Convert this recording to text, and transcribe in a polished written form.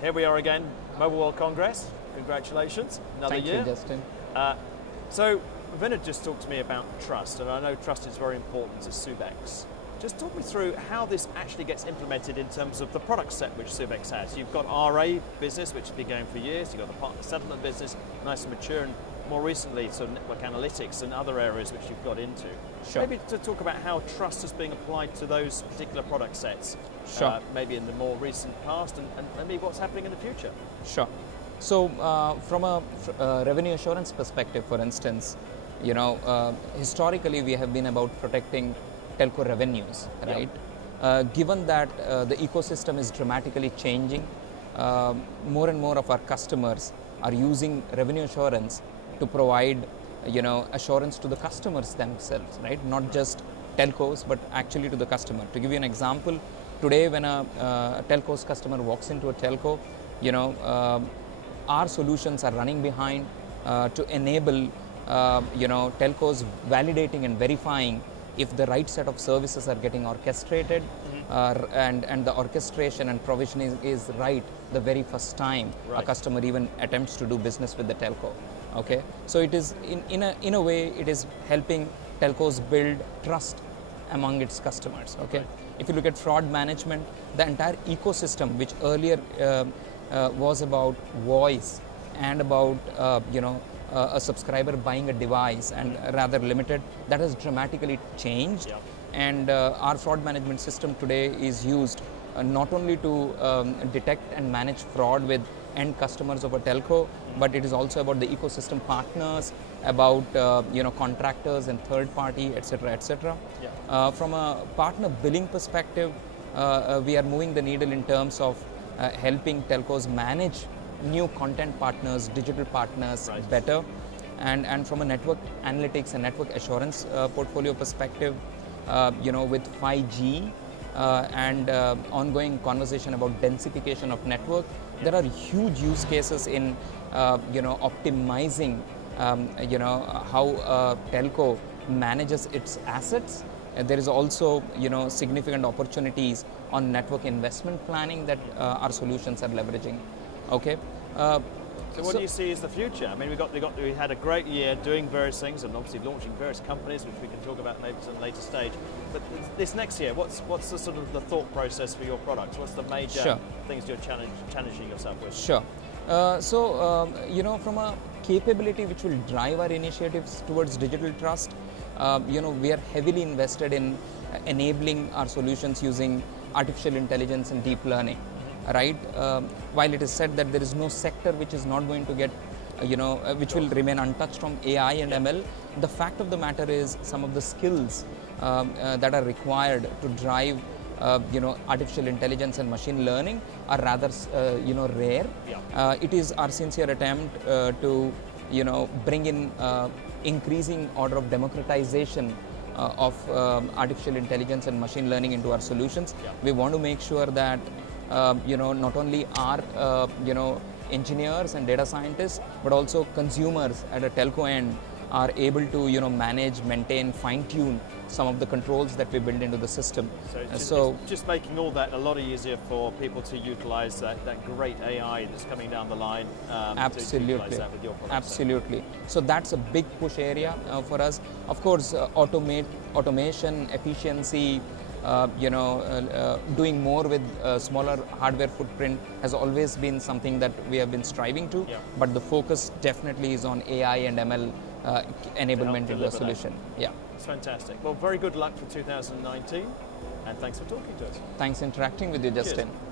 Here we are again, Mobile World Congress. Congratulations, another year. Thank you, Justin. So, Vinod just talked to me about trust, and I know trust is very important to Subex. Just talk me through how this actually gets implemented in terms of the product set which Subex has. You've got RA business, which has been going for years. You've got the partner settlement business, nice and mature, and more recently, sort of network analytics and other areas which you've got into. Sure. Maybe to talk about how trust is being applied to those particular product sets. Sure. Maybe in the more recent past, and maybe what's happening in the future. Sure. So, from a revenue assurance perspective, for instance, historically we have been about protecting telco revenues, right? Yep. Given that the ecosystem is dramatically changing, more and more of our customers are using revenue assurance to provide, assurance to the customers themselves, right? Not just telcos, but actually to the customer. To give you an example, today when a telco's customer walks into a telco, our solutions are running behind to enable, telcos validating and verifying if the right set of services are getting orchestrated, and the orchestration and provisioning is right the very first time a customer even attempts to do business with the telco. Okay, so it is in a way it is helping telcos build trust among its customers. Okay, if you look at fraud management, the entire ecosystem, which earlier was about voice and about a subscriber buying a device and rather limited, that has dramatically changed. Yep. And our fraud management system today is used not only to detect and manage fraud with end customers of a telco, but it is also about the ecosystem partners, about contractors and third party, etc., etc. Yeah. From a partner billing perspective, we are moving the needle in terms of helping telcos manage new content partners, digital partners better. And from a network analytics and network assurance portfolio perspective, with 5G and ongoing conversation about densification of network, there are huge use cases in optimizing how telco manages its assets. There is also significant opportunities on network investment planning that our solutions are leveraging. Okay. So what do you see as the future? I mean, we had a great year doing various things and obviously launching various companies, which we can talk about maybe at a later stage. But this next year, what's the sort of the thought process for your products? What's the major things you're challenging yourself with? Sure. From a capability which will drive our initiatives towards digital trust, we are heavily invested in enabling our solutions using artificial intelligence and deep learning. Right? While it is said that there is no sector which is not going to get, which will remain untouched from AI and ML, the fact of the matter is some of the skills that are required to drive, artificial intelligence and machine learning are rather, rare. Yeah. It is our sincere attempt to, bring in increasing order of democratization of artificial intelligence and machine learning into our solutions. Yeah. We want to make sure that not only our engineers and data scientists, but also consumers at a telco end are able to manage, maintain, fine-tune some of the controls that we build into the system. So it's just making all that a lot easier for people to utilize that great AI that's coming down the line. Absolutely. To utilize that with your products. Absolutely. So that's a big push area for us. Of course, automation, efficiency, doing more with smaller hardware footprint has always been something that we have been striving to, but the focus definitely is on AI and ML enablement in the solution. That. Yeah. It's fantastic. Well, very good luck for 2019, and thanks for talking to us. Thanks interacting with you, Justin. Cheers.